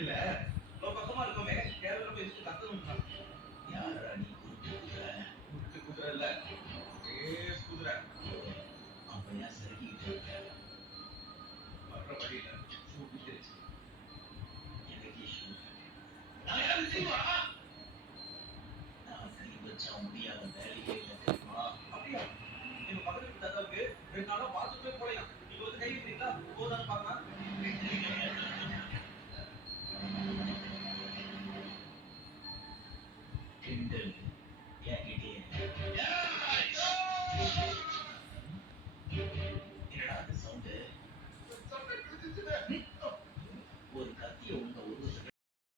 இல்ல ரொம்ப பக்கமா இருக்கோமே கேரளா போய் எதுக்கு கத்தணும்? யாரா நீ குருட்டு குதிரை இல்ல ரேஸ் குதிரை. அப்ப ஏன் சரிக்கிட்டு இருக்க? வர்ற வழியில ஷூட் தெரிச்சு எனக்கே ஷூட். நான் யாரு தெரியுமா? நான் கை வச்சா முடியாத வேலையே இல்லை தெரியுமா? அப்படியா? எங்க பக்கத்து தாத்தாவுக்கு 2 நாளா பார்த்துட்டே போலையா? நீங்க வந்து கை வைக்கிறீங்களா? போதான்னு பார்க்கலாம்.